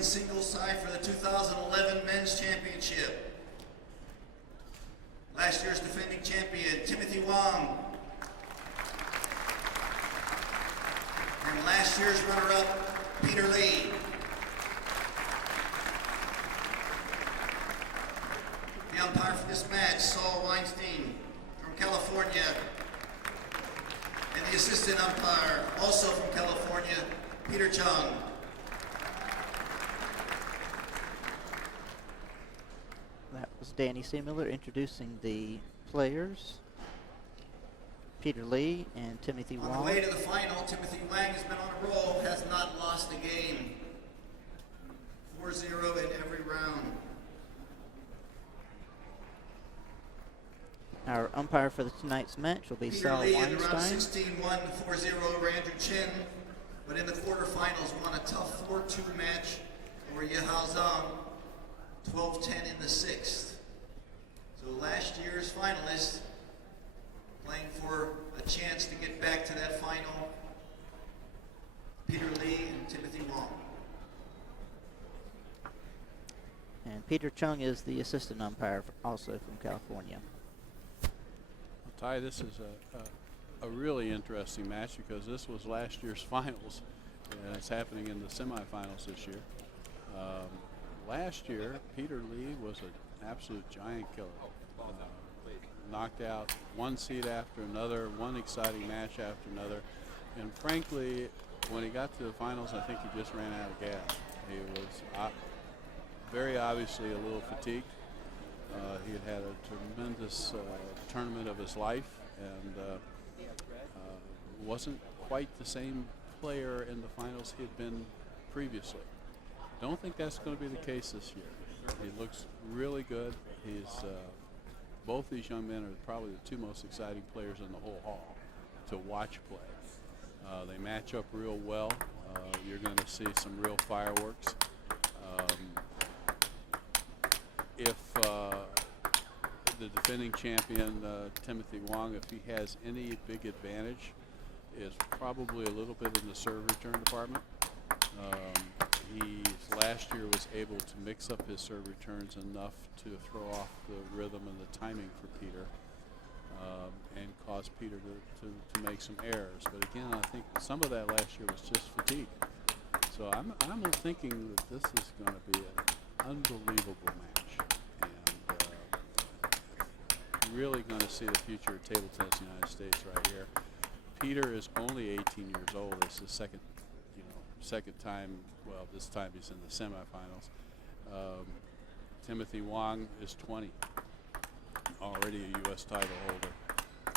men's singles side for the 2011 Men's Championship. Last year's defending champion, Timothy Wang. And last year's runner-up, Peter Lee. The umpire for this match, Saul Weinstein from California. And the assistant umpire, also from California, Peter Chung. That was Danny Seemiller introducing the players. Peter Lee and Timothy Wang. On the way to the final, Timothy Wang has been on a roll, has not lost a game. 4-0 in every round. Our umpire for tonight's match will be Peter Saul Lee in round Weinstein. 16 won 4-0 over Andrew Chin, but in the quarterfinals won a tough 4-2 match over Yehao Zhang, 12-10 in the sixth. So last year's finalist playing for a chance to get back to that final, Peter Lee and Timothy Wang. And Peter Chung is the assistant umpire, also from California. Ty, this is a really interesting match because this was last year's finals, and it's happening in the semifinals this year. Last year, Peter Lee was an absolute giant killer. Knocked out one seed after another, one exciting match after another, and frankly, when he got to the finals, I think he just ran out of gas. He was very obviously a little fatigued. He had had a tremendous tournament of his life and wasn't quite the same player in the finals he had been previously. Don't think that's going to be the case this year. He looks really good. Both these young men are probably the two most exciting players in the whole hall to watch play. They match up real well. You're going to see some real fireworks. If the defending champion, Timothy Wang, if he has any big advantage, is probably a little bit in the serve return department. He last year was able to mix up his serve returns enough to throw off the rhythm and the timing for Peter and cause Peter to make some errors. But again, I think some of that last year was just fatigue. So I'm thinking that this is going to be an unbelievable match. And really going to see the future of table tennis in the United States right here. Peter is only 18 years old. It's his second time. Well, this time he's in the semifinals. Timothy Wang is 20, already a U.S. title holder,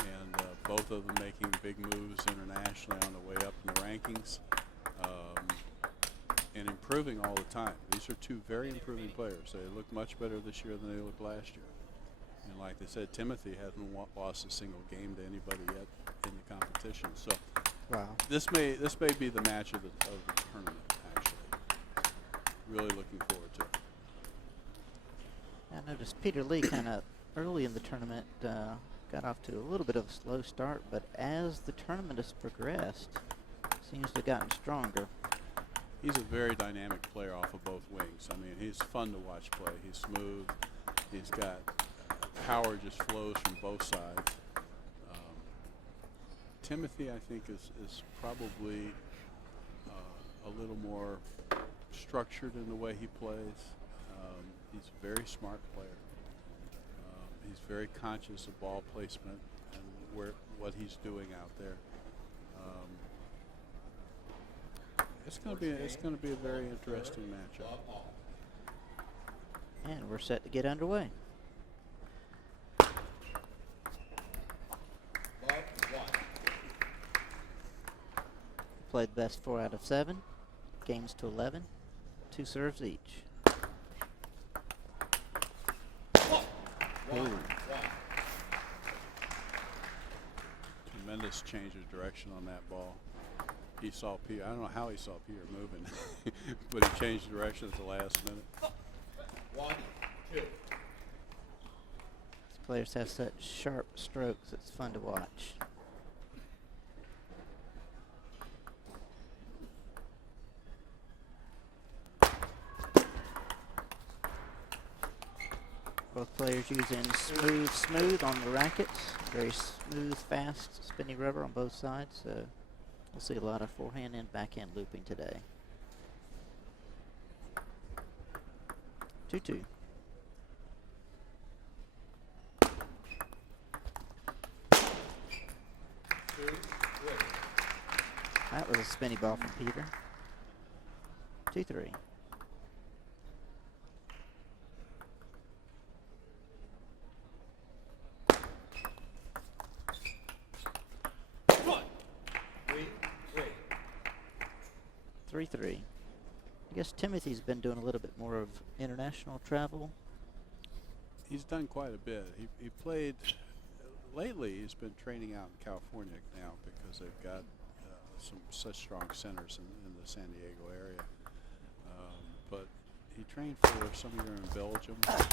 and both of them making big moves internationally on the way up in the rankings, and improving all the time. These are two very improving players. They look much better this year than they looked last year. And like they said, Timothy hasn't lost a single game to anybody yet in the competition. So wow, this may be the match of the tournament, actually. Really looking forward to it. I noticed Peter Lee kind of early in the tournament got off to a little bit of a slow start, but as the tournament has progressed, seems to have gotten stronger. He's a very dynamic player off of both wings. I mean, he's fun to watch play. He's smooth. He's got power just flows from both sides. Timothy, I think, is probably a little more structured in the way he plays. He's a very smart player. He's very conscious of ball placement and what he's doing out there. It's going to be a very interesting matchup. And we're set to get underway. Played best 4 out of 7. Games to 11. 2 serves each. Tremendous change of direction on that ball. He saw Peter. I don't know how he saw Peter moving, but he changed direction at the last minute. 1, 2. These players have such sharp strokes, it's fun to watch. Both players using smooth on the rackets. Very smooth, fast, spinny rubber on both sides. So we'll see a lot of forehand and backhand looping today. 2-2. That was a spinny ball from Peter. 2-3. Three. I guess Timothy's been doing a little bit more of international travel. He's done quite a bit. He played lately. He's been training out in California now because they've got such strong centers in the San Diego area. But he trained for some year in Belgium and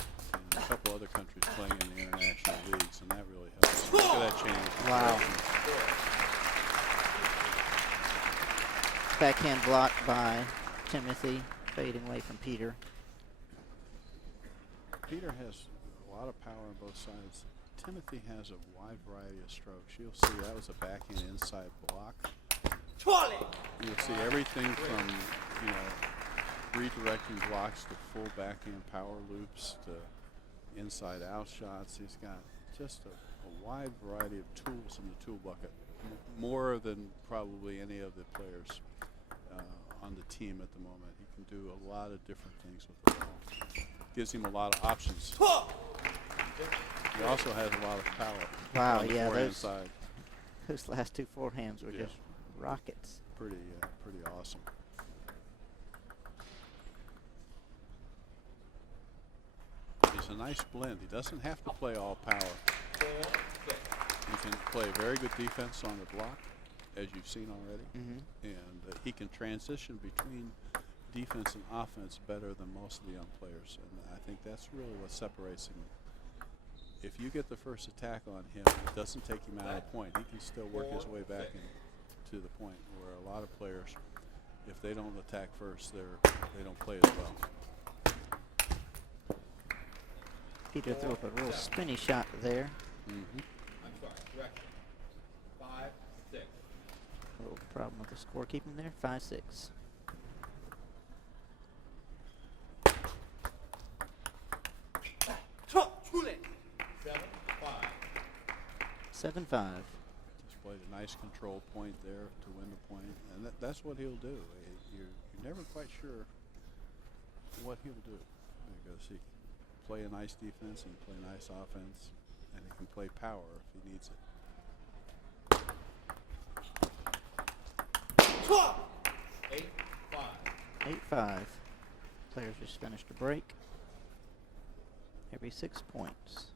a couple other countries playing in the international leagues, and that really helps. Look at that change. Wow. Backhand block by Timothy, fading away from Peter. Peter has a lot of power on both sides. Timothy has a wide variety of strokes. You'll see that was a backhand inside block. You'll see everything from, redirecting blocks to full backhand power loops to inside out shots. He's got just a wide variety of tools in the tool bucket, more than probably any of the players on the team at the moment. He can do a lot of different things with the ball. Gives him a lot of options. He also has a lot of power. Wow, on the yeah, forehand side. those last two forehands were just rockets. Pretty awesome. He's a nice blend. He doesn't have to play all power. He can play very good defense on the block, as you've seen already. And he can transition between defense and offense better than most of the young players. And I think that's really what separates him. If you get the first attack on him, it doesn't take him out of the point. He can still work his way back to the point, where a lot of players, if they don't attack first, they don't play as well. Peter threw up a real spinny shot there. I'm sorry, correction. 5-6. A little problem with the scorekeeping there. 5-6. Seven five. Just played a nice control point there to win the point, and that's what he'll do. You're never quite sure what he'll do, because he can play a nice defense and play nice offense, and he can play power if he needs it. 8-5. 8-5. Players just finished a break. Every 6 points.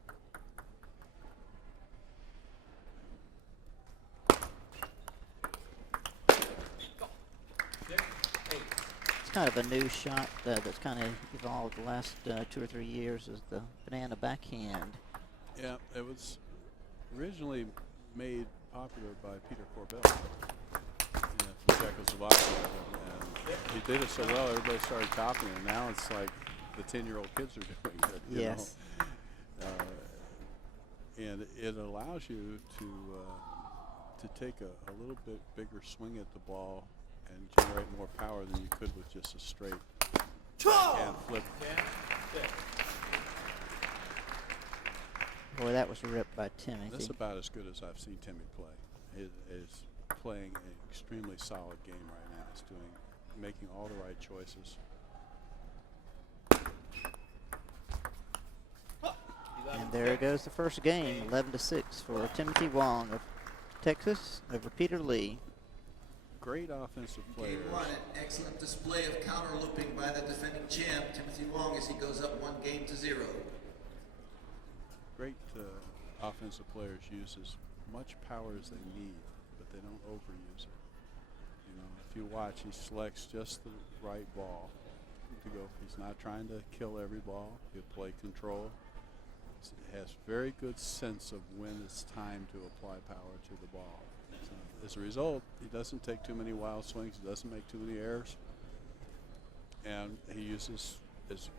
It's kind of a new shot that's kind of evolved the last 2 or 3 years, is the banana backhand. Yeah, it was originally made popular by Peter Corbell from Czechoslovakia, and he did it so well everybody started copying it. Now it's like the 10-year-old kids are doing it. You Yes. know? And it allows you to take a little bit bigger swing at the ball and generate more power than you could with just a straight backhand flip. 10-6. Boy, that was ripped by Timothy. That's about as good as I've seen Timmy play. He is playing an extremely solid game right now. He's making all the right choices. And there goes the first game, 11-6 for Timothy Wang of Texas over Peter Lee. Great offensive players. Game 1, an excellent display of counter looping by the defending champ, Timothy Wang, as he goes up 1-0. Great offensive players use as much power as they need, but they don't overuse it. You know, if you watch, he selects just the right ball to go. He's not trying to kill every ball. He'll play control. He has very good sense of when it's time to apply power to the ball. So as a result, he doesn't take too many wild swings. He doesn't make too many errors. And he uses as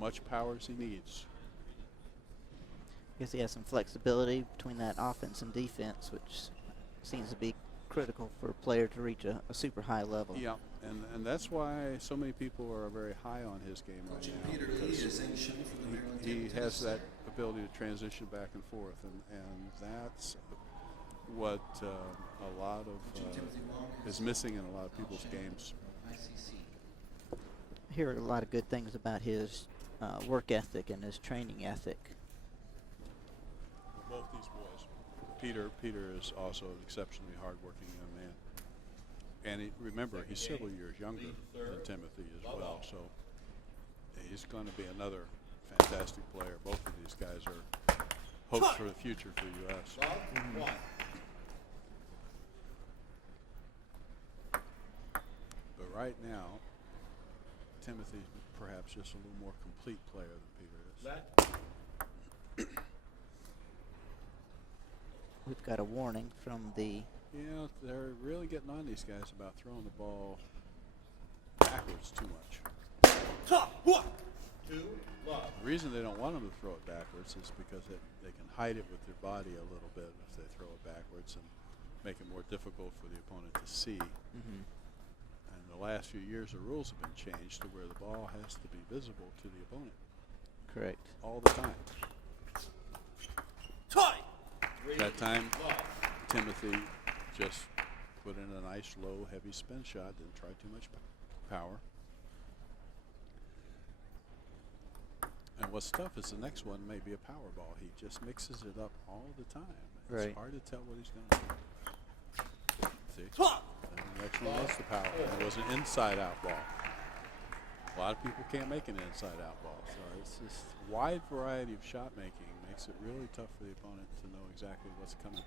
much power as he needs. guess he has some flexibility between that offense and defense, which seems to be critical for a player to reach a super high level. Yeah, and that's why so many people are very high on his game right now. Peter Lee because is Zheng Shen from the Maryland he Table has Tennis that Center. ability to transition back and forth, and that's what a lot of is missing in a lot of people's games. ICC. I hear a lot of good things about his work ethic and his training ethic. Both these boys. Peter is also an exceptionally hardworking young man. And remember, he's several years younger than Timothy as well, so he's going to be another fantastic player. Both of these guys are hopes for the future for U.S. Love, 1. But right now, Timothy's perhaps just a little more complete player than Peter is. Let. We've got a warning from the Yeah, they're really getting on these guys about throwing the ball backwards too much. 2. Love. The reason they don't want them to throw it backwards is because they can hide it with their body a little bit if they throw it backwards and make it more difficult for the opponent to see. And the last few years, the rules have been changed to where the ball has to be visible to the opponent correct. all the time. 3. That time, Love. Timothy just put in a nice, low, heavy spin shot, didn't try too much power. And what's tough is the next one may be a power ball. He just mixes it up all the time. It's Right. hard to tell what he's going to do. See? And the next one was the power. It was an inside-out ball. A lot of people can't make an inside-out ball. So it's this wide variety of shot making makes it really tough for the opponent to know exactly what's coming.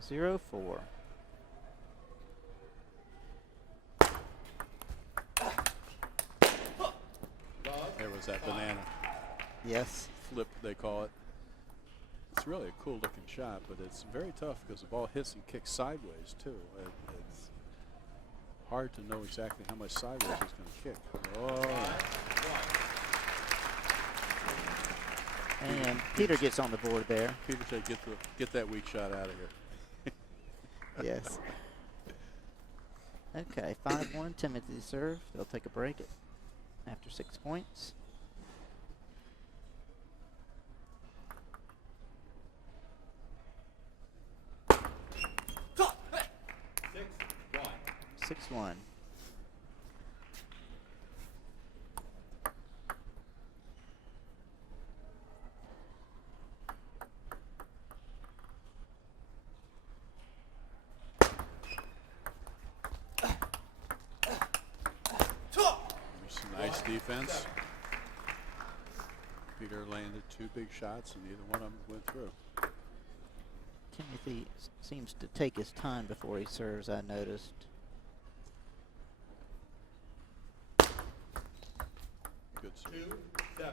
0-4. There was that banana Yes. flip, they call it. It's really a cool looking shot, but it's very tough because the ball hits and kicks sideways too. It's hard to know exactly how much sideways he's going to kick. Oh, And Peter gets on the board there. Peter said, get that weak shot out of here. Yes. Okay, 5-1, Timothy serve. They'll take a break after 6 points. Six, 6-1. one. Some nice defense. Peter landed 2 big shots, and neither one of them went through. Timothy seems to take his time before he serves, I noticed. Good serve. 2-7.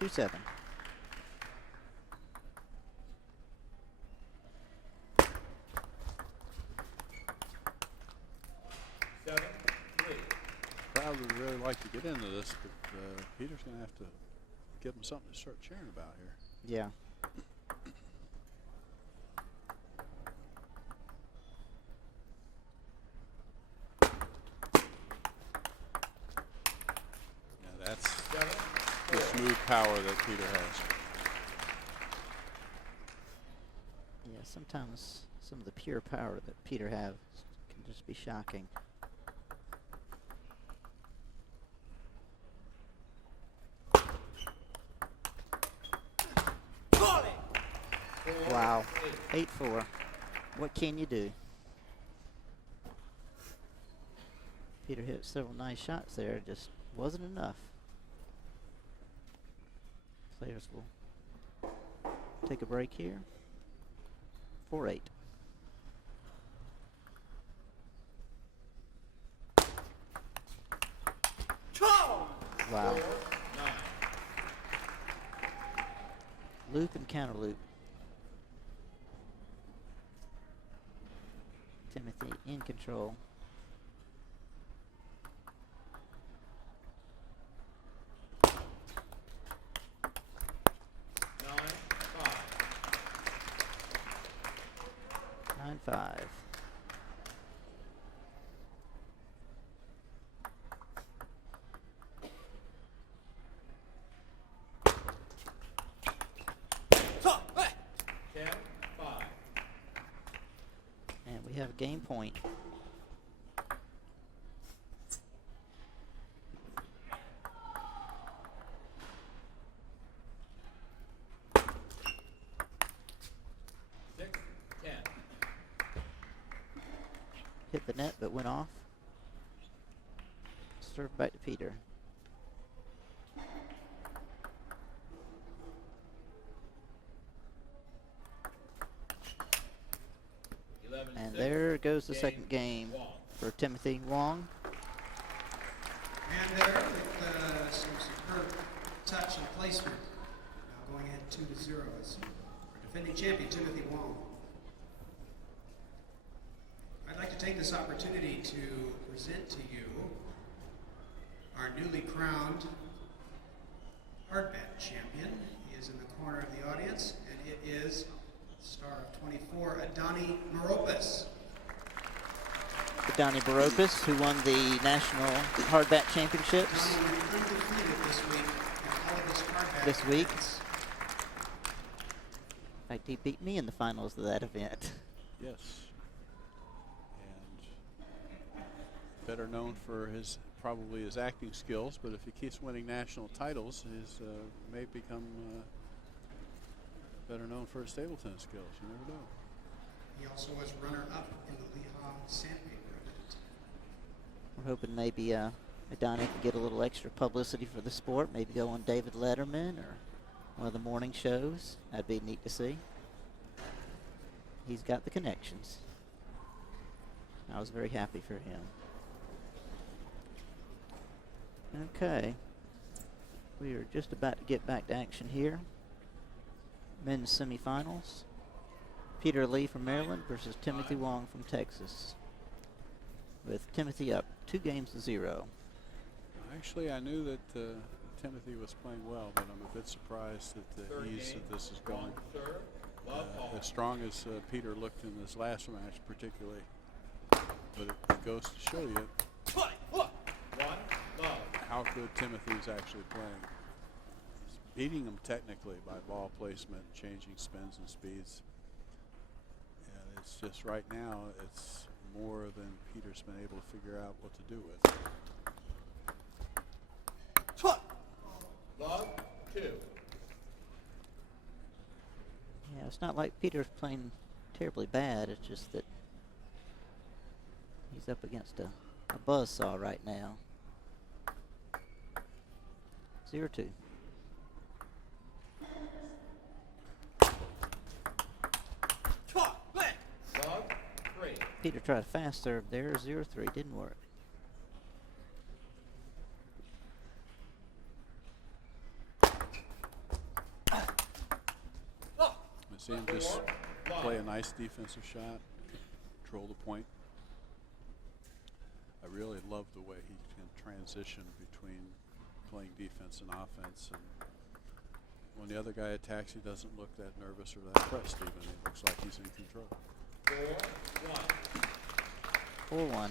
2-7. Crowd would really like to get into this, but Peter's going to have to give him something to start cheering about here. Yeah. Yeah, that's the smooth power that Peter has. Yeah, sometimes some of the pure power that Peter has can just be shocking. Wow. 8-4. What can you do? Peter hit several nice shots there, just wasn't enough. Players will take a break here. 4-8. Wow. Loop and counter loop. Timothy in control. game point. Six, 10. Hit the net, but went off. Serve back to Peter. 11, And 6. there goes the second game Wang. for Timothy Wang. And there with some superb touch and placement. Now going ahead 2-0 is our defending champion, Timothy Wang. I'd like to take this opportunity to present to you our newly crowned hardbat champion. He is in the corner of the audience, and it is star of 24, Adani Maropis. Donnie Baropis, who won the National Hardbat Championships Adani went undefeated this week in all of his hardbat this week. events. In fact, he beat me in the finals of that event. Yes. And better known for probably his acting skills, but if he keeps winning national titles, his may become better known for his table tennis skills. You never know. He also was runner-up in the Lehigh Sandpaper event. We're hoping maybe Adani can get a little extra publicity for the sport. Maybe go on David Letterman or one of the morning shows. That'd be neat to see. He's got the connections. I was very happy for him. Okay. We are just about to get back to action here. Men's semifinals. Peter Lee from Maryland versus Timothy Wang from Texas. With Timothy up 2-0. Actually, I knew that Timothy was playing well, but I'm a bit surprised at the Third ease game, that this is going. Serve, love all. As strong as Peter looked in this last match, particularly, but it goes to show you 20, one, love. how good Timothy's actually playing. He's beating him technically by ball placement, changing spins and speeds. And it's just right now, it's more than Peter's been able to figure out what to do with. Love, 2. Yeah, it's not like Peter's playing terribly bad. It's just that he's up against a buzzsaw right now. 0-2. Love, 3. Peter tried a fast serve there. 0-3. Didn't work. I see him just play a nice defensive shot, control the point. I really love the way he can transition between playing defense and offense. And when the other guy attacks, he doesn't look that nervous or that pressed even. It looks like he's in control. 4-1. 4-1.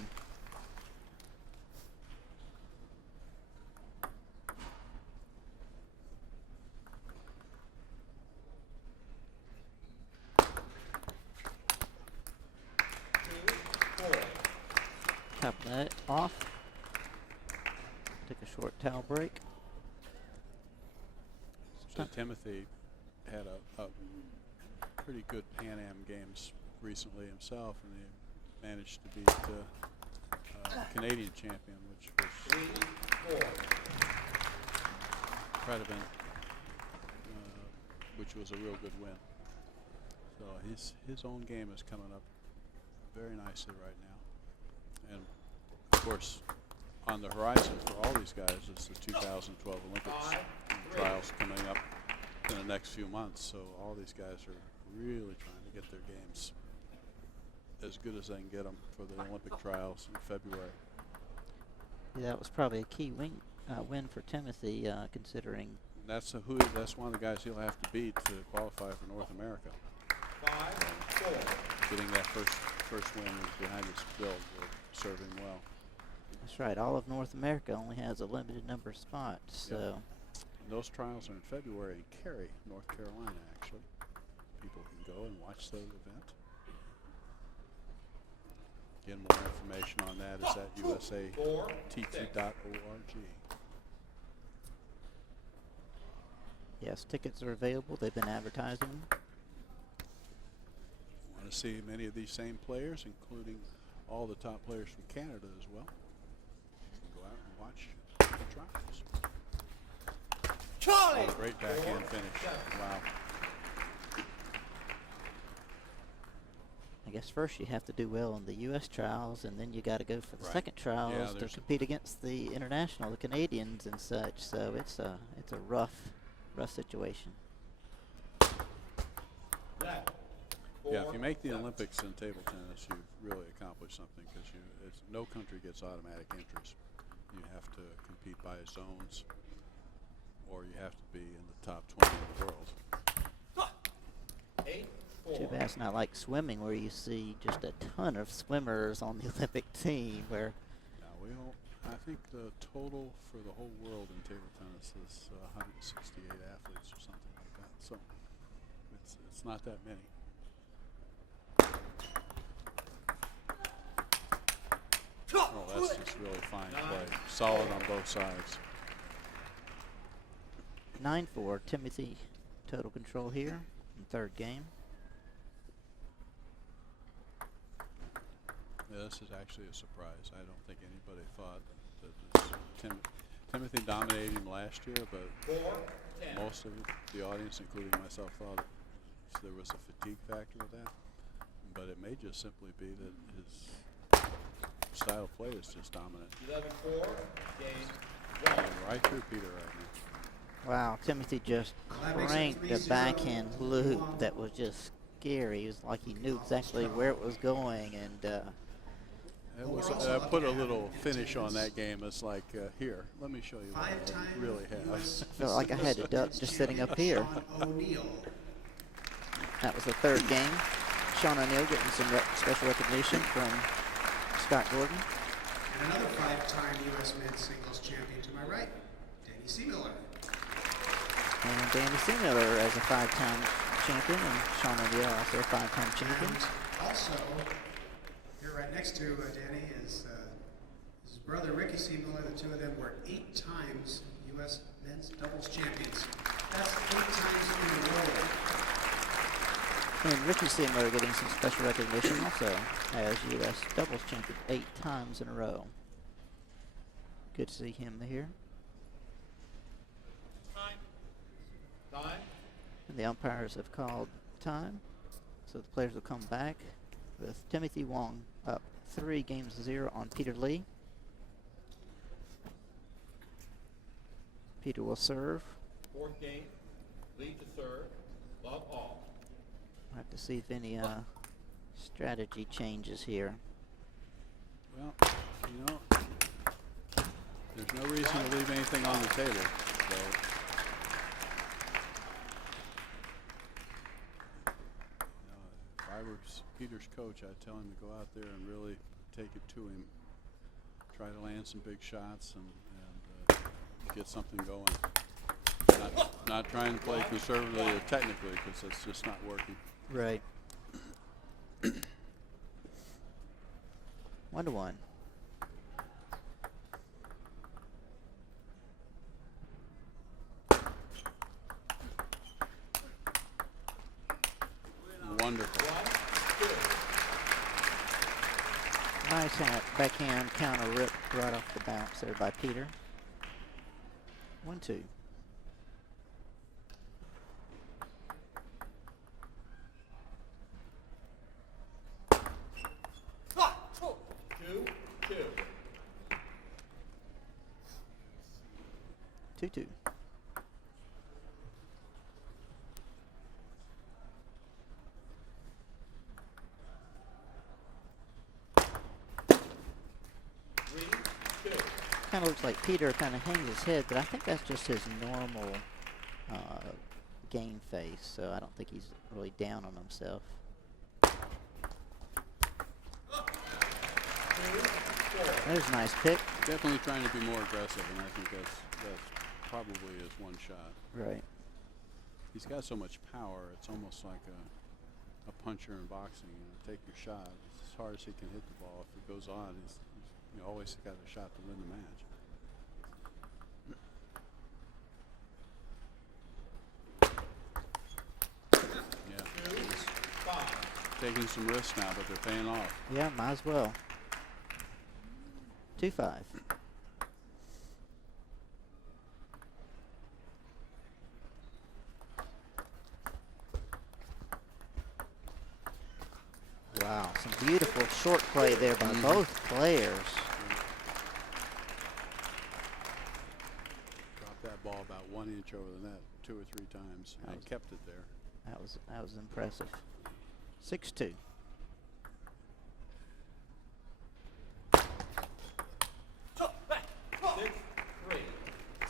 Top that off. Take a short towel break. So Timothy had a pretty good Pan Am games recently himself, and he managed to beat Canadian champion, which was 3-4. which was a real good win. So his own game is coming up very nicely right now, and of course on the horizon for all these guys is the 2012 Olympics trials coming up in the next few months. So all these guys are really trying to get their games as good as they can get them for the Olympic trials in February. Yeah, that was probably a key win for Timothy, considering. That's one of the guys he'll have to beat to qualify for North America. 5-4. Getting that first win behind his belt, serving well. That's right. All of North America only has a limited number of spots. So. Yep. Those trials are in February in Cary, North Carolina, actually. People can go and watch the event. Again, more information on that is at usatt2.org. Yes, tickets are available. They've been advertising. Want to see many of these same players, including all the top players from Canada as well. Go out and watch the trials. Charlie! Oh, great backhand finish. Wow. I guess first you have to do well in the U.S. trials, and then you got to go for the Right. second trials to there's- compete against the international, the Canadians and such. So it's a rough situation. Left. Yeah, if 4, you make the 7. Olympics in table tennis, you've really accomplished something because no country gets automatic entries. You have to compete by zones, or you have to be in the top 20 in the world. 8, Too 4. bad it's not like swimming, where you see just a ton of swimmers on the Olympic team. Where Now I think the total for the whole world in table tennis is 168 athletes or something like that. So it's not that many. Oh, that's just really fine play. Solid on both sides. 9-4, Timothy total control here in third game. Yeah, this is actually a surprise. I don't think anybody thought that Timothy dominated him last year, but 4, 10. most of the audience, including myself, thought there was a fatigue factor with that. But it may just simply be that his style of play is just dominant. 11-4. Game Going 1. right through Peter right now. Wow, Timothy just That makes it cranked a 3-0. backhand loop that was just scary. It was like he knew exactly where it was going, and It was put a little finish on that game. It's like, here, let me show you what I really have. US felt like I had to duck just sitting up here. Sean O'Neill. that was the third game. Sean O'Neill getting some special recognition from Scott Gordon. And another 5-time U.S. men's singles champion to my right, Danny Seemiller. And Danny Seemiller as a 5-time champion, and Sean O'Neill also a 5-time champion. And also, here right next to Danny is his brother Ricky Seemiller. The two of them were 8 times U.S. men's doubles champions. That's 8 times in a row. And Ricky Seemiller getting some special recognition also as U.S. doubles champion 8 times in a row. Good to see him here. Time. And the umpires have called time, so the players will come back with Timothy Wang up 3-0 on Peter Lee. Peter will serve. 4th game. Lead to serve. Love all. We'll have to see if any strategy changes here. Well, there's no reason to leave anything on the table. So if I were Peter's coach, I'd tell him to go out there and really take it to him. Try to land some big shots and get something going. Not trying to play conservatively or technically, because that's just not working. Right. 1-1. Wonderful. 1, 2. Nice backhand counter rip right off the bounce there by Peter. 1-2. Two, two. 2-2. Three, two. Kind of looks like Peter kind of hangs his head, but I think that's just his normal game face, so I don't think he's really down on himself. 2, 4. There's a nice pick. Definitely trying to be more aggressive, and I think that's probably his one shot. Right. He's got so much power, it's almost like a puncher in boxing. Take your shot. It's as hard as he can hit the ball. If it goes on, he's always got a shot to win the match. Yeah, he's taking some risks now, but they're paying off. Yeah, might as well. 2-5. Wow, some beautiful short play there by both players. Dropped that ball about 1 inch over the net 2 or 3 times and kept it there. That was impressive. 6-2.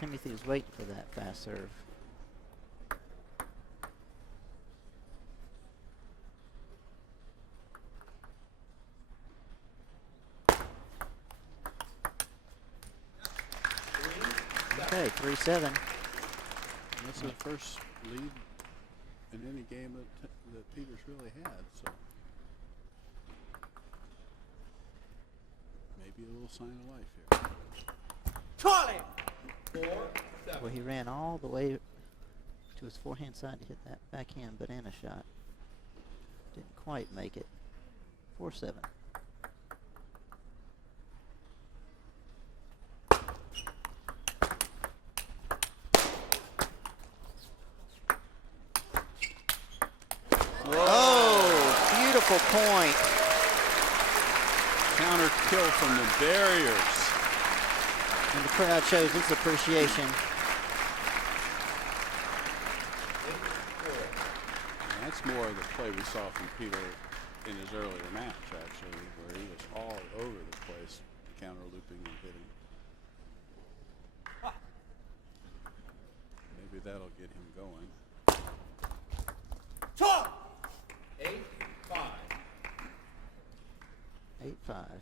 Timothy was waiting for that fast serve. Okay, 3-7. This is the first lead in any game that Peters really had, so maybe a little sign of life here. Well, he ran all the way to his forehand side to hit that backhand banana shot. Didn't quite make it. 4-7. Oh, beautiful point. Counter kill from the barriers. And the crowd shows its appreciation. And that's more of the play we saw from Peter in his earlier match, actually, where he was all over the place, counter looping and hitting. Maybe that'll get him going. 8-5. 8-5.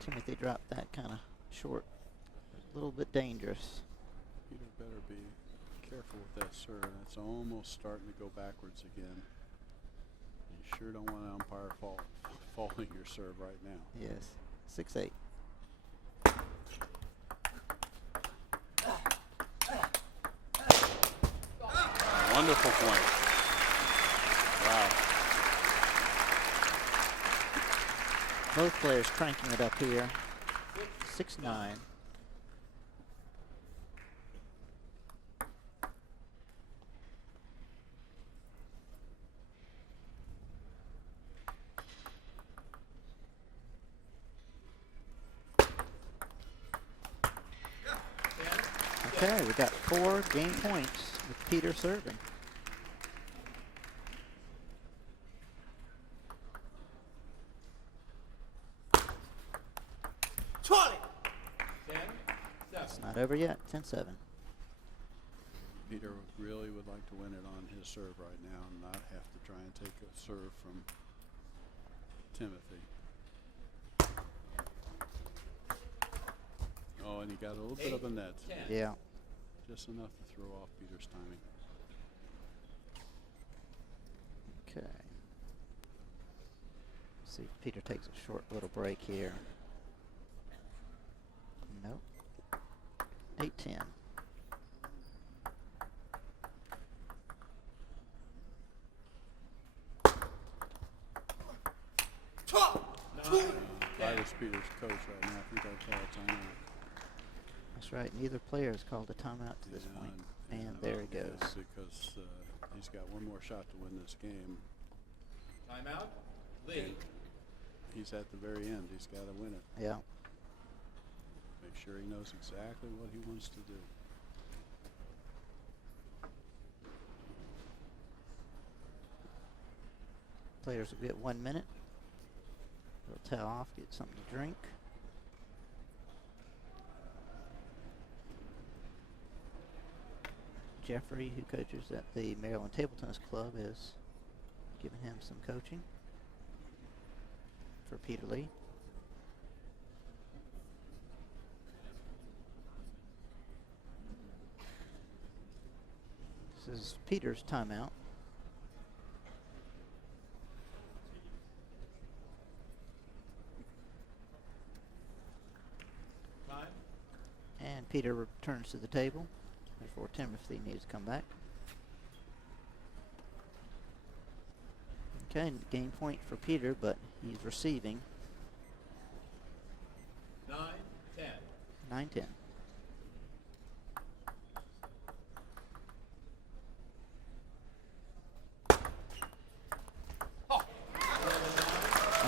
Timothy dropped that kind of short. A little bit dangerous. Peter better be careful with that serve. That's almost starting to go backwards again. You sure don't want an umpire faulting your serve right now. Yes. 6-8. Wonderful point. Wow. Both players cranking it up here. 6-9. Okay, we got 4 game points with Peter serving. It's not over yet. 10-7. Peter really would like to win it on his serve right now and not have to try and take a serve from Timothy. Oh, and he got a little bit of a net. Yeah. Just enough to throw off Peter's timing. Okay. See if Peter takes a short little break here. Nope. 8-10. If I was Peter's coach right now, I think I'd call a timeout. That's right. Neither player has called a timeout to this point. And there he goes. Because he's got one more shot to win this game. Timeout. Lead. He's at the very end. He's got to win it. Yeah. Make sure he knows exactly what he wants to do. Players will get 1 minute. They'll towel off, get something to drink. Jeffrey, who coaches at the Maryland Table Tennis Club, is giving him some coaching. for Peter Lee. This is Peter's timeout. Time. And Peter returns to the table before Timothy needs to come back. Okay, game point for Peter, but he's receiving 9-10. 9-10.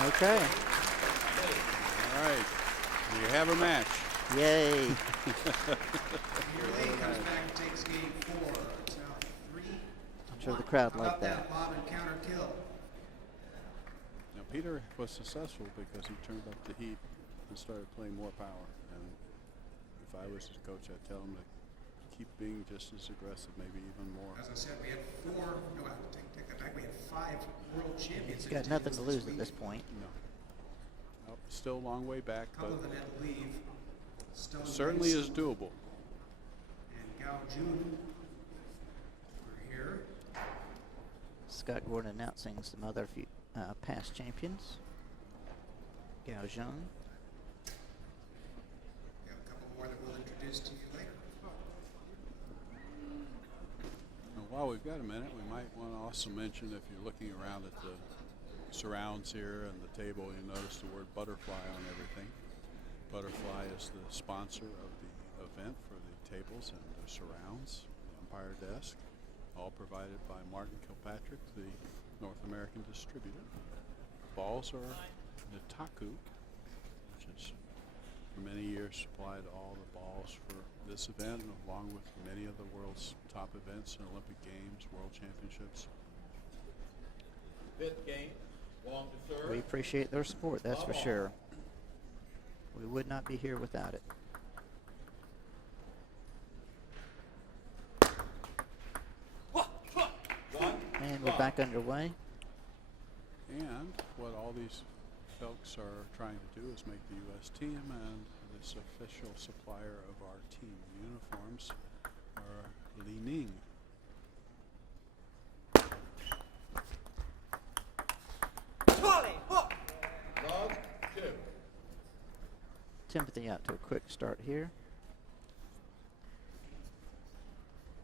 Okay. All right. We have a match. Yay. Peter Lee comes back and takes game 4. It's now 3. I'm sure the crowd How liked about that. Bob and counter kill? Now, Peter was successful because he turned up the heat and started playing more power. And if I was his coach, I'd tell him to keep being just as aggressive, maybe even more. As I said, we had 4. No, take that back. We had 5 world champions. He's in got nothing attendance to lose week. at this point. No. Well, still a long way back, A couple but of them had to leave. Stone certainly is Mason doable. and Gao Jun were here. Scott Gordon announcing some other past champions. Gao Zheng. We have a couple more that we'll introduce to you later. And while we've got a minute, we might want to also mention, if you're looking around at the surrounds here and the table, you notice the word butterfly on everything. Butterfly is the sponsor of the event for the tables and the surrounds, the umpire desk, all provided by Martin Kilpatrick, the North American distributor. Balls are Nitaku, which is for many years supplied all the balls for this event, along with many of the world's top events and Olympic Games, World Championships. 5th game. Wang to serve. We appreciate their support, that's for sure. We would not be here without it. And we're back underway. And what all these folks are trying to do is make the U.S. team, and this official supplier of our team uniforms are Li Ning. Love 2. Timothy out to a quick start here.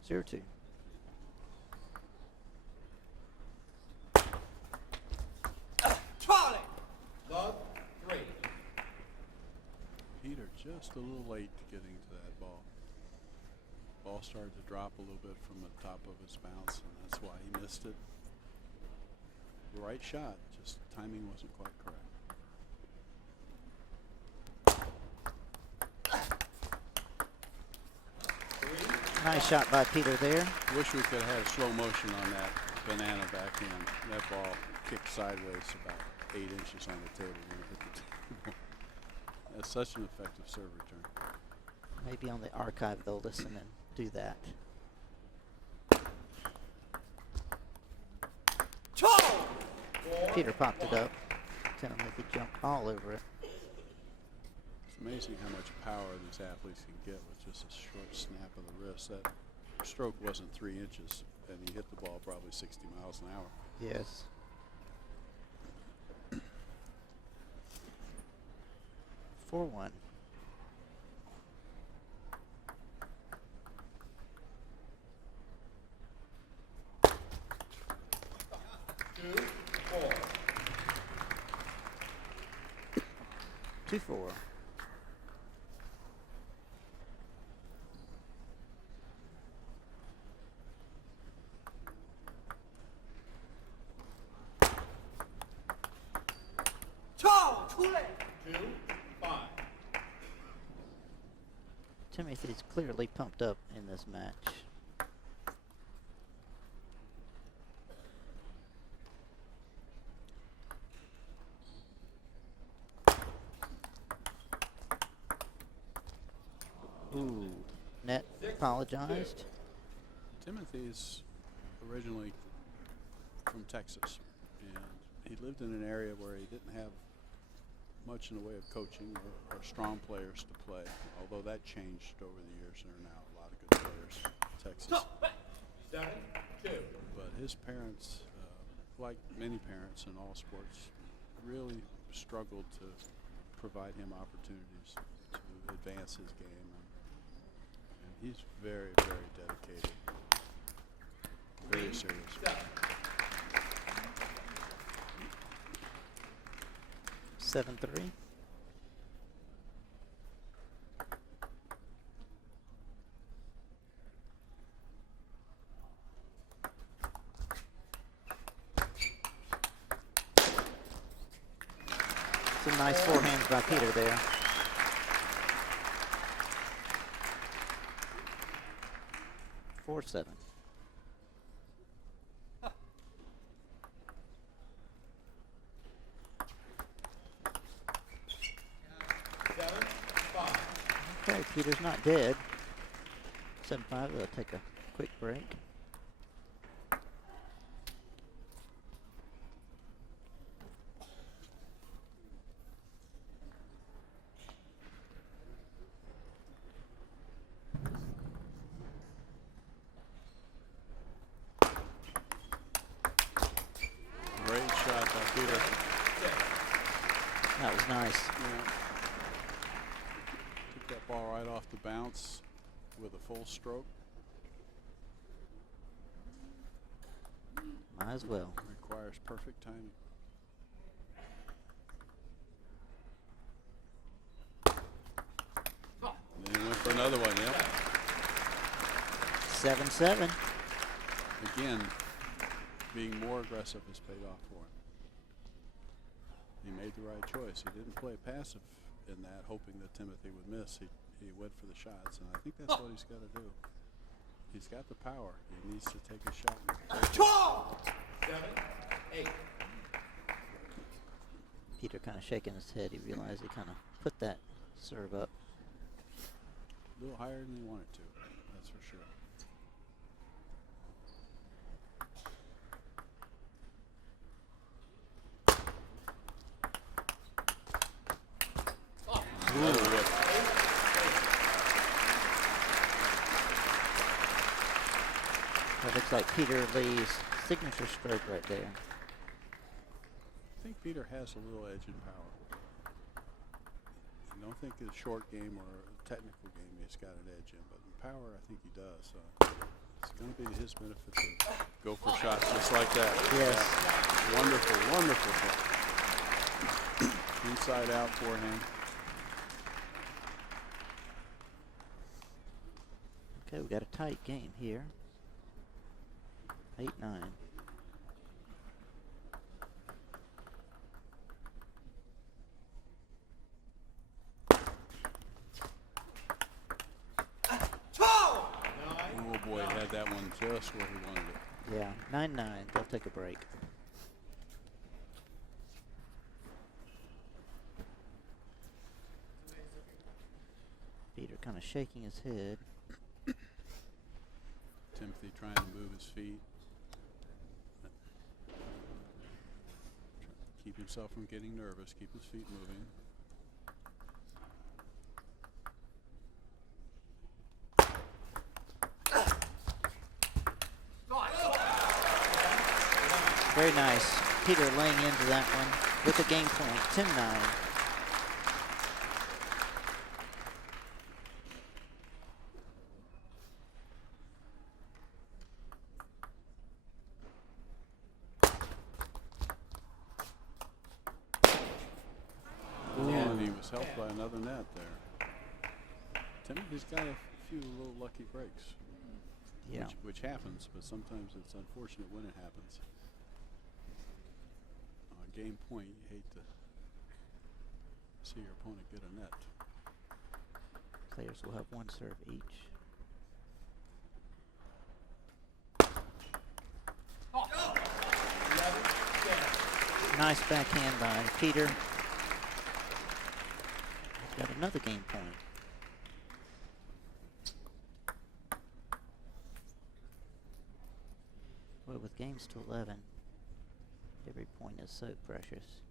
0-2. Love 3. Peter just a little late to getting to that ball. Ball started to drop a little bit from the top of his bounce, and that's why he missed it. The right shot, just timing wasn't quite correct. Nice shot by Peter there. Wish we could have had slow motion on that banana backhand. That ball kicked sideways about 8 inches on the table when it hit the table. That's such an effective serve return. Maybe on the archive they'll listen and do that. Peter popped it up. Timothy jumped all over it. It's amazing how much power these athletes can get with just a short snap of the wrist. That stroke wasn't 3 inches, and he hit the ball probably 60 miles an hour. Yes. For one. Two, 4. 2-4. Two, 5. Timothy's clearly pumped up in this match. Ooh, net apologized. Timothy's originally from Texas, and he lived in an area where he didn't have much in the way of coaching or strong players to play, although that changed over the years. There are now a lot of good players in Texas. 7-2. But his parents, like many parents in all sports, really struggled to provide him opportunities to advance his game. And he's very, very dedicated, very serious. 7-3. Some nice forehands by Peter there. Four, 7. Okay, Peter's not dead. 7-5, they'll take a quick break. Great shot by Peter. That was nice. Yeah. Took that ball right off the bounce with a full stroke. Might as well. Requires perfect timing. Then he went for another one, yeah. 7-7. Again, being more aggressive has paid off for him. He made the right choice. He didn't play passive in that, hoping that Timothy would miss. He went for the shots, and I think that's what he's got to do. He's got the power. He needs to take a shot. 7-8. Peter kind of shaking his head. He realized he kind of put that serve up. A little higher than he wanted to, that's for sure. Another rip. That looks like Peter Lee's signature stroke right there. I think Peter has a little edge in power. I don't think his short game or technical game he's got an edge in, but in power I think he does. It's going to be to his benefit to go for shots just like that. Yes. Yeah. Wonderful, wonderful shot. Inside out forehand. Okay, we got a tight game here. 8-9. Oh boy, he had that one just where he wanted it. Yeah, 9-9. They'll take a break. Peter kind of shaking his head. Timothy trying to move his feet. Keep himself from getting nervous. Keep his feet moving. Very nice. Peter laying into that one with the game point, 10-9. And he was helped by another net there. Timothy's got a few little lucky breaks. Yeah. Which happens, but sometimes it's unfortunate when it happens. Game point, you hate to see your opponent get a net. Players will have one serve each. Nice backhand by Peter. He's got another game point. Well, with games to 11, every point is so precious.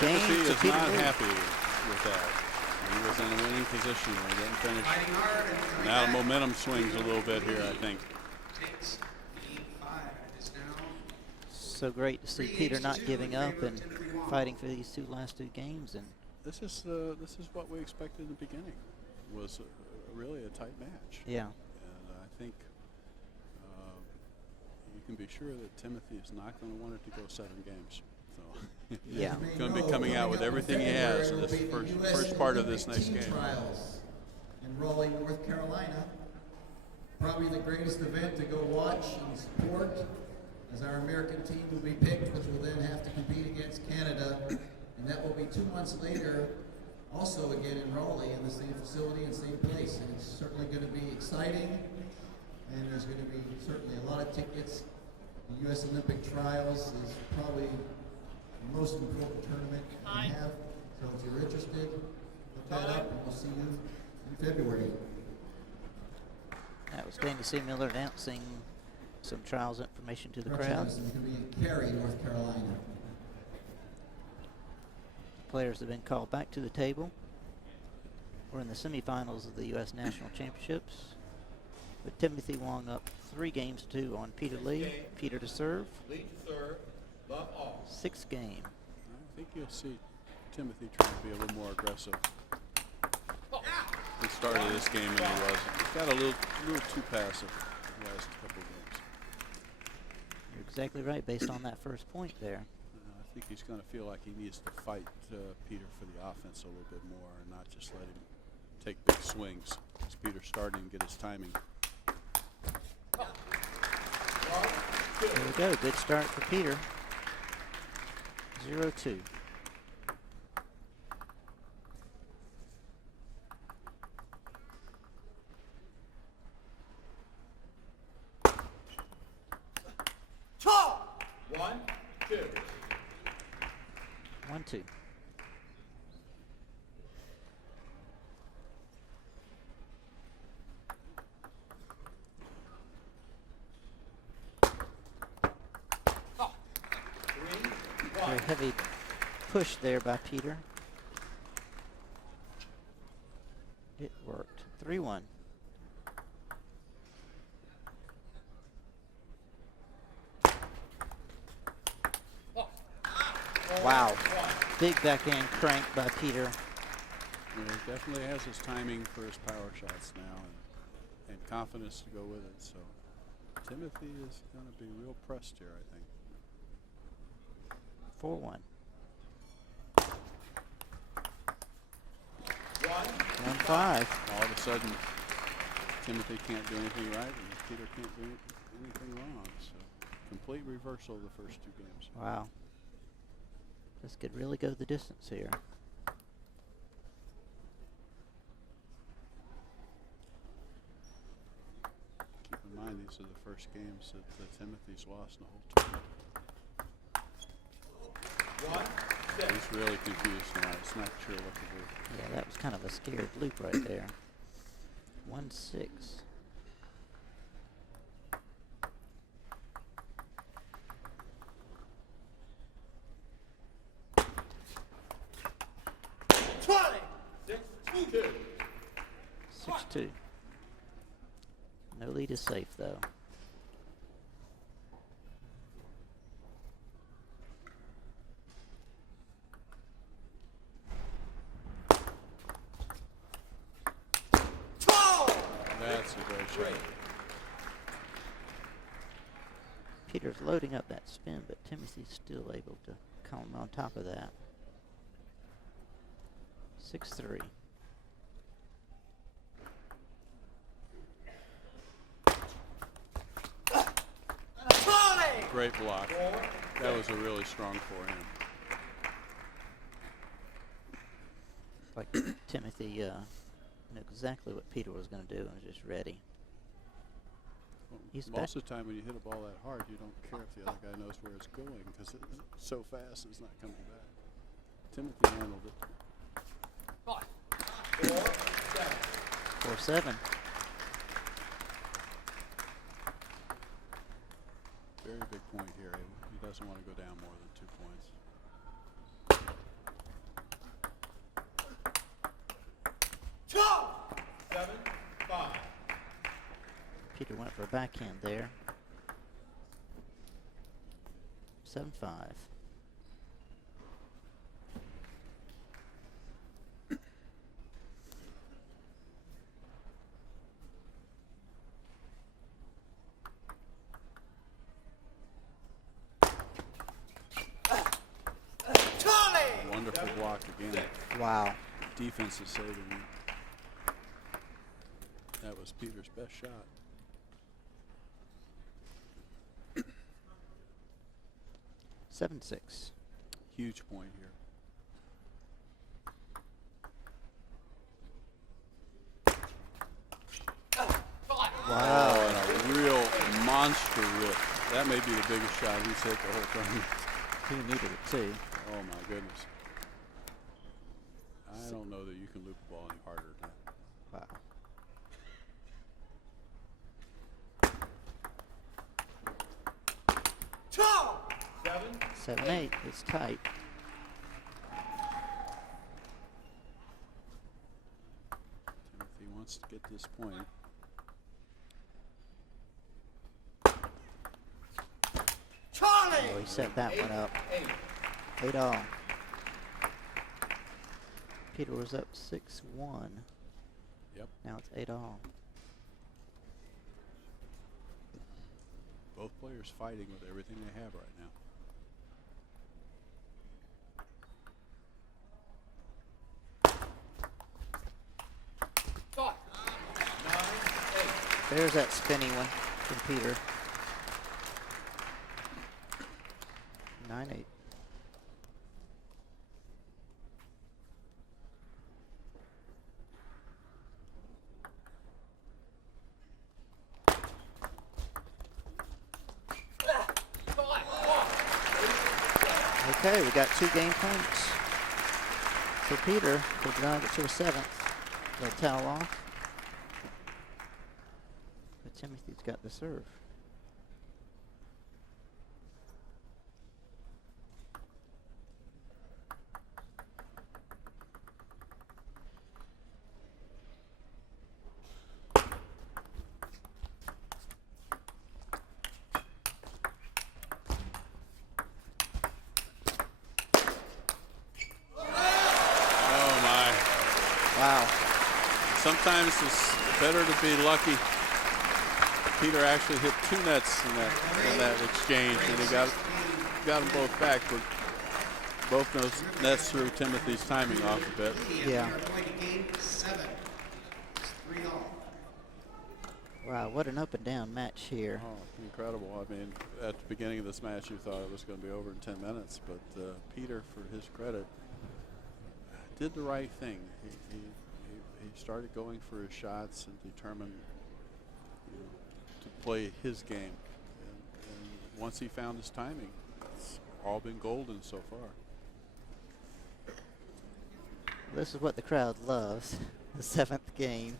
Game Timothy to is Peter not Lee. happy with that. He was in a winning position when he didn't finish. Fighting hard and coming Now the back. momentum swings a little bit here, I think. Takes game 5. It is now So great to see Peter not giving up and fighting for these last two games. And This is what we expected in the beginning. Was really a tight match. yeah, And I think you can be sure that Timothy is not going to want it to go 7 games. So yeah. he's going to be coming out with everything he has in this first part of this next game. Trials in Raleigh, North Carolina. Probably the greatest event to go watch and support, as our American team will be picked, which will then have to compete against Canada. And that will be 2 months later, also again in Raleigh, in the same facility and same place. And it's certainly going to be exciting. And there's going to be certainly a lot of tickets. The U.S. Olympic Trials is probably the most important tournament we have. So if you're interested, look that up, and we'll see you in February. That was Danny C. Miller announcing some trials information to the crowd. Trials is going to be in Cary, North Carolina. Players have been called back to the table. We're in the semifinals of the U.S. National Championships, with Timothy Wang up 3-2 on Peter Lee. Peter to serve. Lee to serve. Love all. 6th game. I think you'll see Timothy trying to be a little more aggressive. He started this game and he wasn't. He got a little too passive the last couple of games. You're exactly right based on that first point there. I think he's going to feel like he needs to fight Peter for the offense a little bit more and not just let him take big swings. As Peter's starting to get his timing. There we go. Good start for Peter. 0-2. One, two. 1-2. Very heavy push there by Peter. It worked. 3-1. Wow. Big backhand crank by Peter. He definitely has his timing for his power shots now and confidence to go with it. So Timothy is going to be real pressed here, I think. 4-1. 1-5. All of a sudden, Timothy can't do anything right and Peter can't do anything wrong. So complete reversal of the first 2 games. Wow. This could really go the distance here. Keep in mind, these are the first games that Timothy's lost in the whole tournament. He's really confused now. It's not sure what to do. Yeah, that was kind of a scared loop right there. 1-6. Two. 6-2. No lead is safe though. That's a great shot. Peter's loading up that spin, but Timothy's still able to come on top of that. 6-3. Great block. That was a really strong forehand. Like Timothy knew exactly what Peter was going to do and was just ready. He's Most of the time when you hit a ball that hard, you don't care if the other guy knows where it's going because it's so fast it's not coming back. Timothy handled it. 4-7. Very big point here. He doesn't want to go down more than 2 points. Peter went for a backhand there. 7-5. Wonderful block again. Wow. Defense is saving him. That was Peter's best shot. Seven, 6. Huge point here. Wow. And a real monster rip. That may be the biggest shot he's hit the whole tournament. He needed it too. Oh my goodness. I don't know that you can loop the ball any harder than that. Wow. Seven. 7-8. It's tight. Timothy wants to get this point. Oh, he set that one up. 8-all. Peter was up 6-1. Yep. Now it's 8-all. Both players fighting with everything they have right now. There's that spinning one from Peter. 9-8. Okay, we got 2 game points. So Peter will drag it to a 7th. They'll towel off. But Timothy's got the serve. Wow. Sometimes it's better to be lucky. Peter actually hit 2 nets in that exchange, and he got them both back. But both those nets threw Timothy's timing off a bit. Yeah. We are going to game 7. It's 3-all. Wow, what an up and down match here. Oh, incredible. I mean, at the beginning of this match, you thought it was going to be over in 10 minutes, but Peter, for his credit, did the right thing. He started going for his shots and determined to play his game. And once he found his timing, it's all been golden so far. This is what the crowd loves. The 7th game.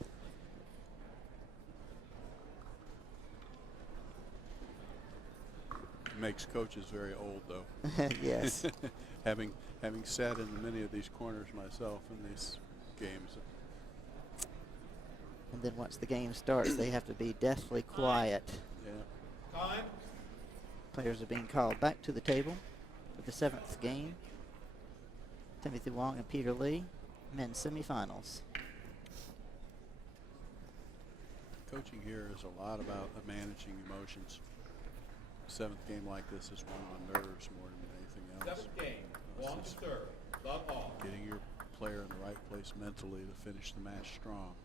It makes coaches very old, though. Yes. having sat in many of these corners myself in these games. And then once the game starts, they have to be deathly quiet. Yeah. Time. Players are being called back to the table for the 7th game. Timothy Wang and Peter Lee, men's semifinals. Coaching here is a lot about managing emotions. 7th game like this is one on nerves more than anything else. 7th game. Wang to serve. Love all. Getting your player in the right place mentally to finish the match strong.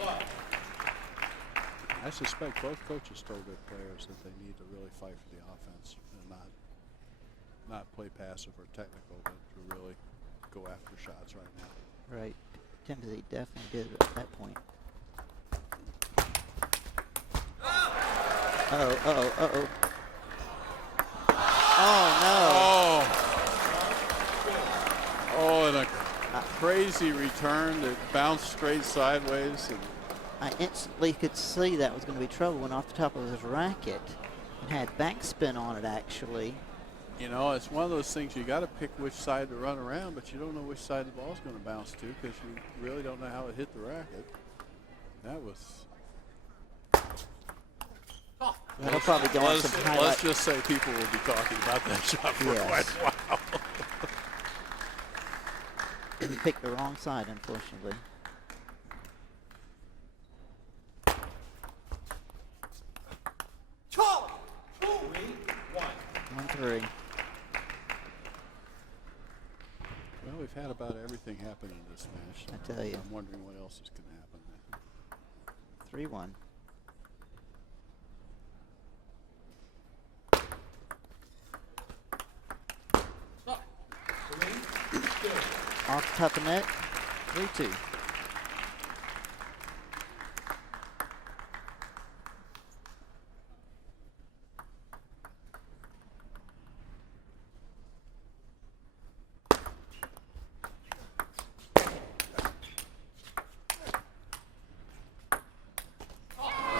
Love. I suspect both coaches told their players that they need to really fight for the offense and not play passive or technical, but to really go after shots right now. Right. Timothy definitely did at that point. Uh-oh. Oh, no. Oh, and a crazy return that bounced straight sideways. And I instantly could see that was going to be trouble. Went off the top of his racket and had backspin on it, actually. You know, it's one of those things you got to pick which side to run around, but you don't know which side the ball's going to bounce to because you really don't know how it hit the racket. That was. That'll probably go on some highlights. Let's just say people will be talking about that shot for quite a while. He picked the wrong side, unfortunately. Charlie! 3-1. 1-3. Well, we've had about everything happen in this match. I tell you. I'm wondering what else is going to happen. 3-1. Off the top of net, 3-2.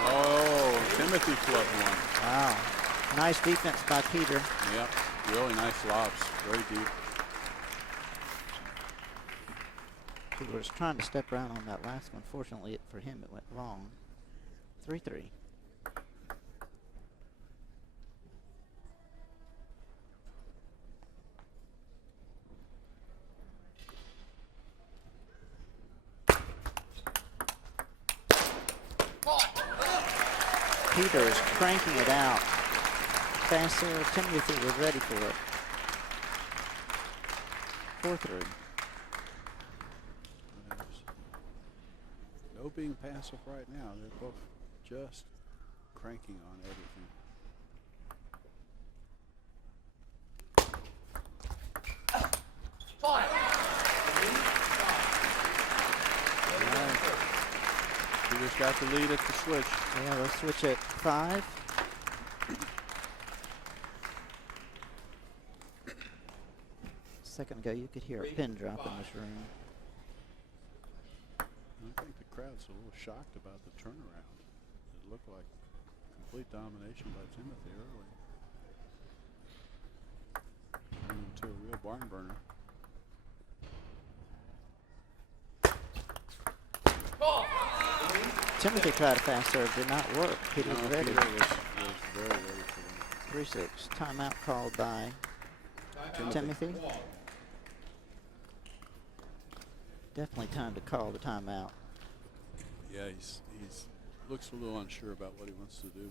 Oh, Timothy flubbed one. Wow. Nice defense by Peter. Yep, really nice lobs, very deep. Peter was trying to step around on that last one. Fortunately for him, it went wrong. 3-3. Peter is cranking it out. Fast serve. Timothy was ready for it. 4-3. No being passive right now. They're both just cranking on everything. Five. Peter's got the lead at the switch. Yeah, let's switch at 5. Second ago, you could hear a pin drop in this room. I think the crowd's a little shocked about the turnaround. It looked like complete domination by Timothy early. Turned into a real barn burner. Timothy tried a fast serve, did not work. Peter was ready. Peter was very ready for that. 3-6. Timeout called by Timothy. Definitely time to call the timeout. Yeah, he's looks a little unsure about what he wants to do.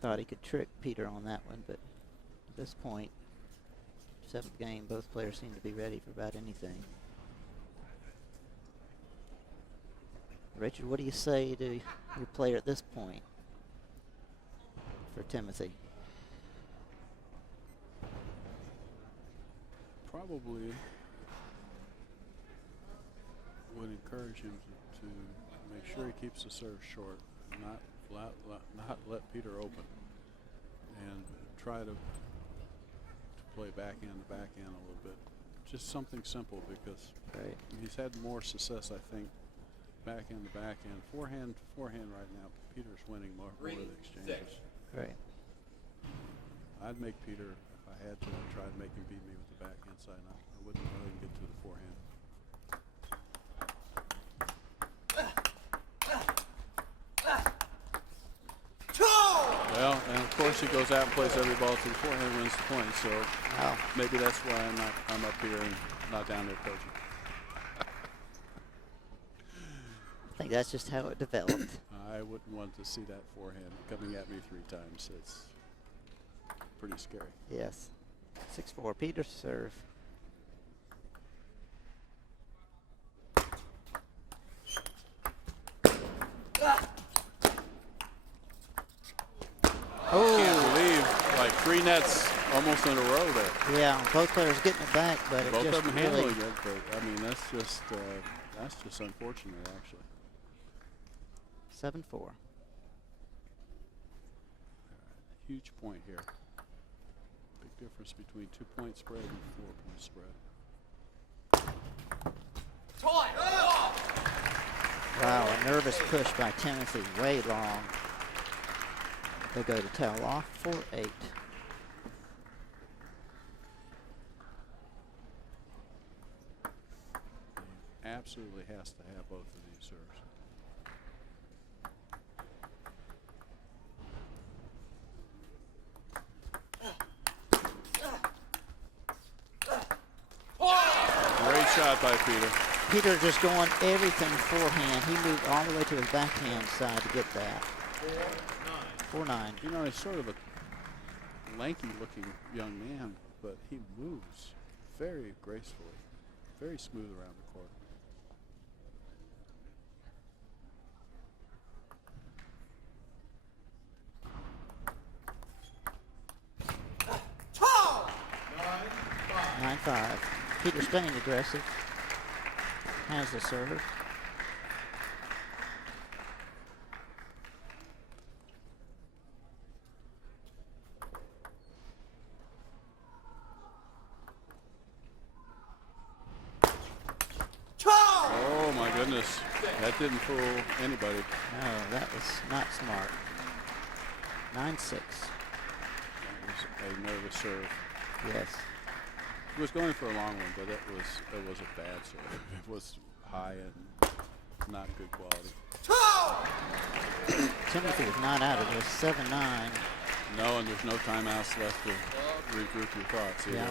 Thought he could trick Peter on that one, but at this point, 7th game, both players seem to be ready for about anything. Richard, what do you say to your player at this point for Timothy? Probably would encourage him to make sure he keeps the serve short, not let Peter open, and try to play backhand to backhand a little bit. Just something simple because he's had more success, I think, backhand to backhand. Forehand to forehand right now. Peter's winning more of the exchanges. Right. I'd make Peter, if I had to, I'd try to make him beat me with the backhand side. I wouldn't let him get to the forehand. Well, and of course he goes out and plays every ball to the forehand, wins the point. So maybe that's why I'm up here and not down there coaching. I think that's just how it developed. I wouldn't want to see that forehand coming at me 3 times. It's pretty scary. Yes. 6-4. Peter's serve. Can't believe, like 3 nets almost in a row there. Yeah, both players getting it back, but Both it just of them really handling it, but I mean that's just unfortunate actually. 7-4. Huge point here. Big difference between 2-point spread and 4-point spread. Wow, a nervous push by Timothy, way long. They go to towel off for 8. Absolutely has to have both of these serves. Great shot by Peter. Peter just going everything forehand. He moved all the way to his backhand side to get that. 4-9. You know, he's sort of a lanky-looking young man, but he moves very gracefully, very smooth around the court. Nine, 9-5. Peter staying aggressive. Has the serve. Oh my goodness, that didn't fool anybody. No, that was not smart. 9-6. That was a nervous serve. Yes. He was going for a long one, but it was a bad serve. It was high and not good quality. Timothy is not out of this. 7-9. No, and there's no timeouts left to regroup your thoughts either. Yeah.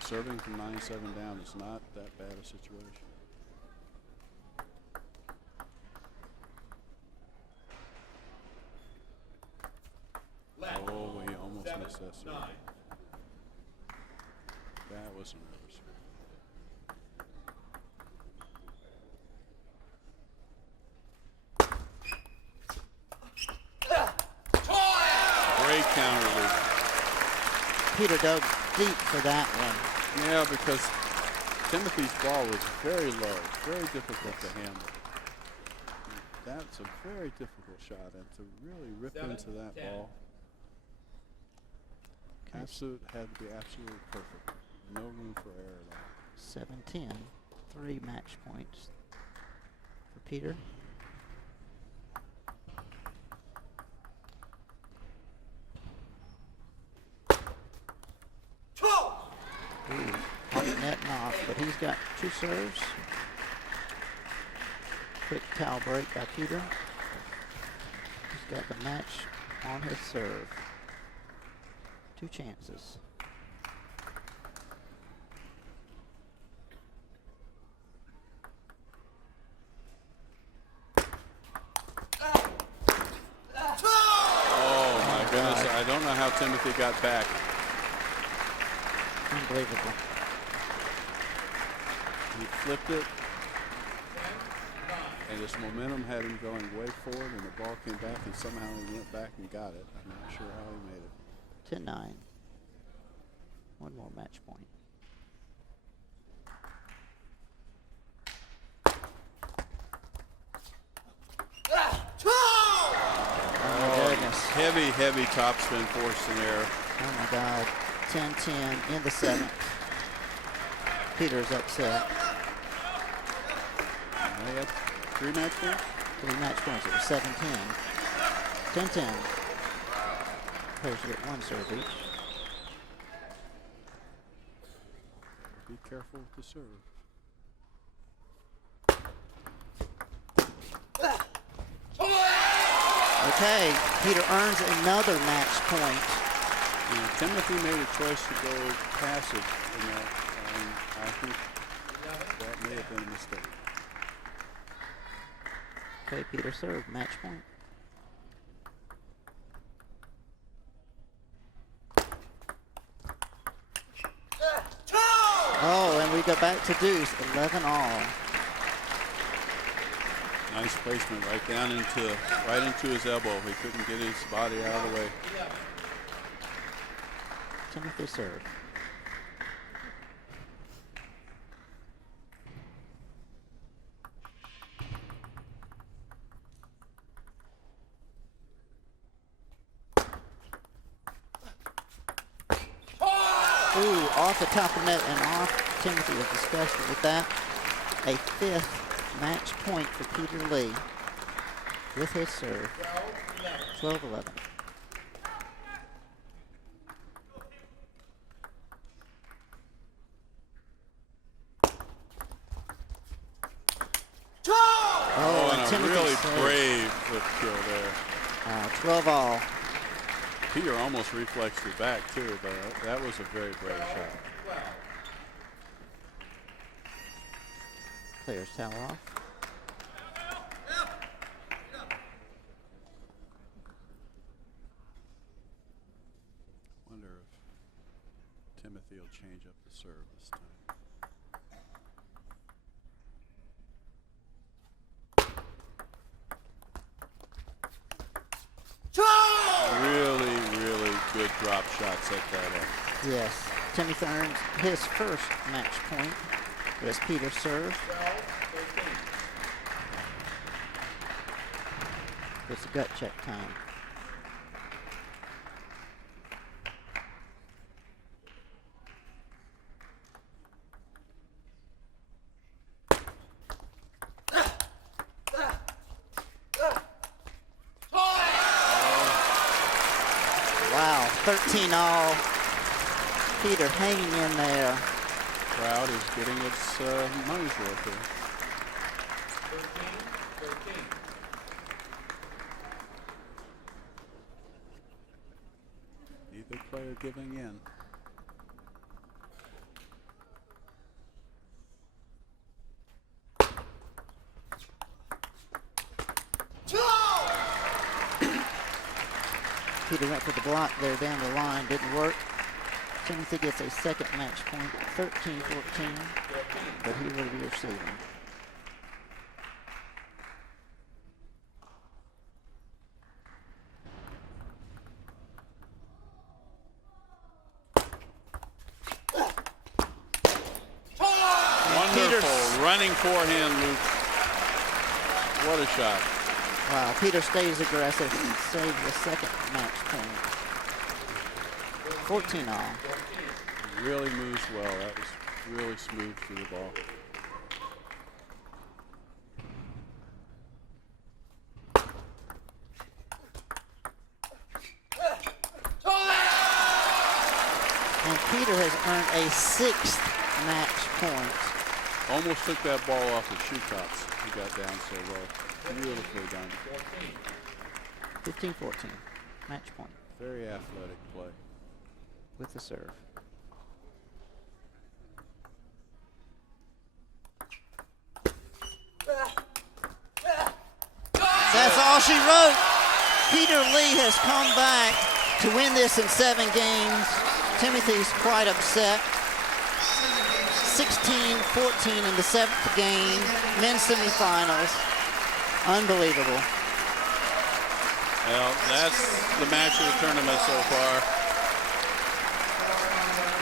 Serving from 9-7 down is not that bad a situation. Oh, he almost missed that serve. 9. That was a nervous serve. Great counter lead. Peter dug deep for that one. Yeah, because Timothy's ball was very low, very difficult to handle. That's a very difficult shot, and to really rip 7, into that 10. ball, had to be absolutely perfect. No room for error at all. 7-10. 3 match points for Peter. Ooh, net and off, but he's got 2 serves. Quick towel break by Peter. He's got the match on his serve. 2 chances. Oh my goodness, I don't know how Timothy got back. Unbelievable. He flipped it, and his momentum had him going way forward, and the ball came back, and somehow he went back and got it. I'm not sure how he made it. 10-9. 1 more match point. Oh, goodness. Heavy topspin forced an error. Oh my God. 10-10 in the 7th. Peter's upset. They had 3 match points? 3 match points. It was 7-10. 10-10. Players get 1 serve each. Be careful with the serve. Okay, Peter earns another match point. And Timothy made a choice to go passive in that, and I think that may have been a mistake. Okay, Peter served, match point. Oh, and we go back to deuce, 11 all. Nice placement right into his elbow. He couldn't get his body out of the way. Timothy serve. Ooh, off the top of the net and off. Timothy was disgusted with that. A 5th match point for Peter Lee. with his serve. 12-11. Oh, and a Timothy really saved. brave flip kill there. 12-all. Peter almost reflexed it back too, but that was a very brave shot. Players towel off. Wonder if Timothy will change up the serve this time. Really, really good drop shots at that end. Yes. Timothy earns his first match point as Peter serve. It's a gut check time. Wow, 13-all. Peter hanging in there. Crowd is getting its money's worth here. 13. Neither player giving in. Peter went for the block there down the line, didn't work. Timothy gets a second match point, 13-14, but he will be receiving. Wonderful running forehand loop. What a shot. Wow, Peter stays aggressive and saves the second match point. 14-all. Really moves well. That was really smooth through the ball. And Peter has earned a sixth match point. Almost took that ball off the shoe tops. He got down so low. Beautifully done. 15-14, match point Very athletic play. with the serve. That's all she wrote. Peter Lee has come back to win this in 7 games. Timothy's quite upset. 16-14 in the 7th game, men's semifinals. Unbelievable. Well, that's the match of the tournament so far.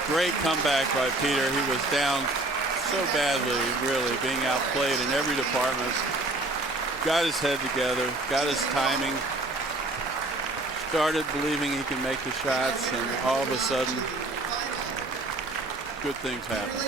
Great comeback by Peter. He was down so badly, really, being outplayed in every department. Got his head together, got his timing, started believing he can make the shots, and all of a sudden, good things happen.